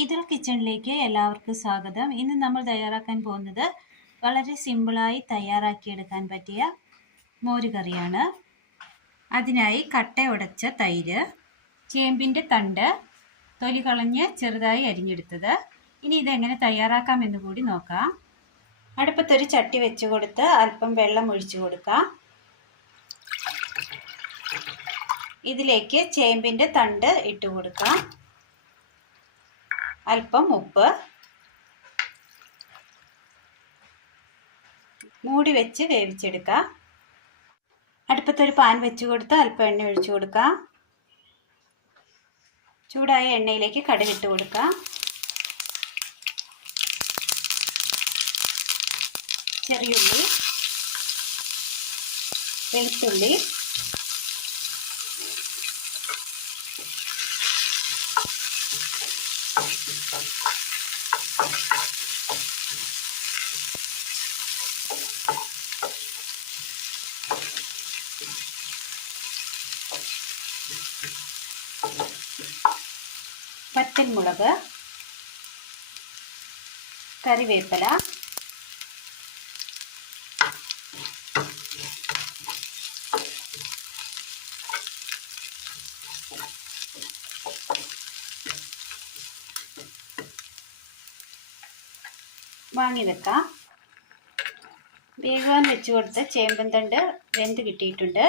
ഇതിൽ കിച്ചണിലേക്ക് എല്ലാവർക്കും സ്വാഗതം. ഇന്ന് നമ്മൾ തയ്യാറാക്കാൻ പോകുന്നത് വളരെ സിമ്പിളായി തയ്യാറാക്കിയെടുക്കാൻ പറ്റിയ മോരുകറിയാണ് അതിനായി കട്ട ഉടച്ച തൈര് ചേമ്പിന്റെ തണ്ട് തൊലി കളഞ്ഞ് ചെറുതായി അരിഞ്ഞെടുത്തത്. ഇനി ഇതെങ്ങനെ തയ്യാറാക്കാമെന്ന് കൂടി നോക്കാം. അടുപ്പത്തൊരു ചട്ടി വെച്ച് കൊടുത്ത് അല്പം വെള്ളം ഒഴിച്ചു കൊടുക്കാം. ഇതിലേക്ക് ചേമ്പിന്റെ തണ്ട് ഇട്ട് കൊടുക്കാം. അല്പം ഉപ്പ്. മൂടി വെച്ച് വേവിച്ചെടുക്കുക അടുപ്പത്തൊരു പാൻ വെച്ച് കൊടുത്ത് അല്പം എണ്ണ ഒഴിച്ചു കൊടുക്കുക ചൂടായ എണ്ണയിലേക്ക് കടുകിട്ട് കൊടുക്കുക ചെറിയുള്ളി വെളുത്തുള്ളി പച്ചമുളക് കറിവേപ്പില വാങ്ങി വെക്കാം വേഗം വെച്ച് കൊടുത്ത് ചേമ്പൻ തണ്ട് വെന്ത് കിട്ടിയിട്ടുണ്ട്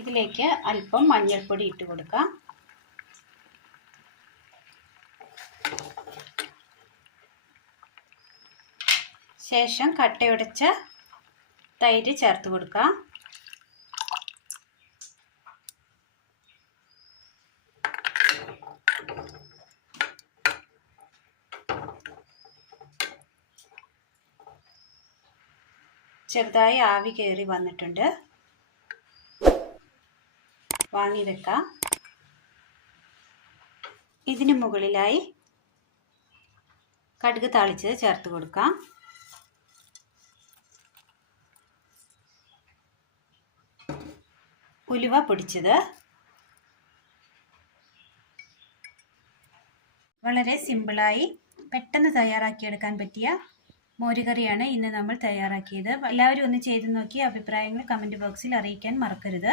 ഇതിലേക്ക് അല്പം മഞ്ഞൾപ്പൊടി ഇട്ട് കൊടുക്കാം. ശേഷം കട്ടയുടച്ച തൈര് ചേർത്ത് കൊടുക്കാം. ചെറുതായി ആവി കയറി വന്നിട്ടുണ്ട്. വാങ്ങി വെക്കാം ഇതിന് മുകളിലായി കടുക് താളിച്ചത് ചേർത്ത് കൊടുക്കാം. ഉലുവ പൊടിച്ചത് വളരെ സിമ്പിളായി പെട്ടെന്ന് തയ്യാറാക്കിയെടുക്കാൻ പറ്റിയ മോരുകറിയാണ് ഇന്ന് നമ്മൾ തയ്യാറാക്കിയത്. എല്ലാവരും ഒന്ന് ചെയ്ത് നോക്കി അഭിപ്രായങ്ങൾ കമന്റ് ബോക്സിൽ അറിയിക്കാൻ മറക്കരുത്.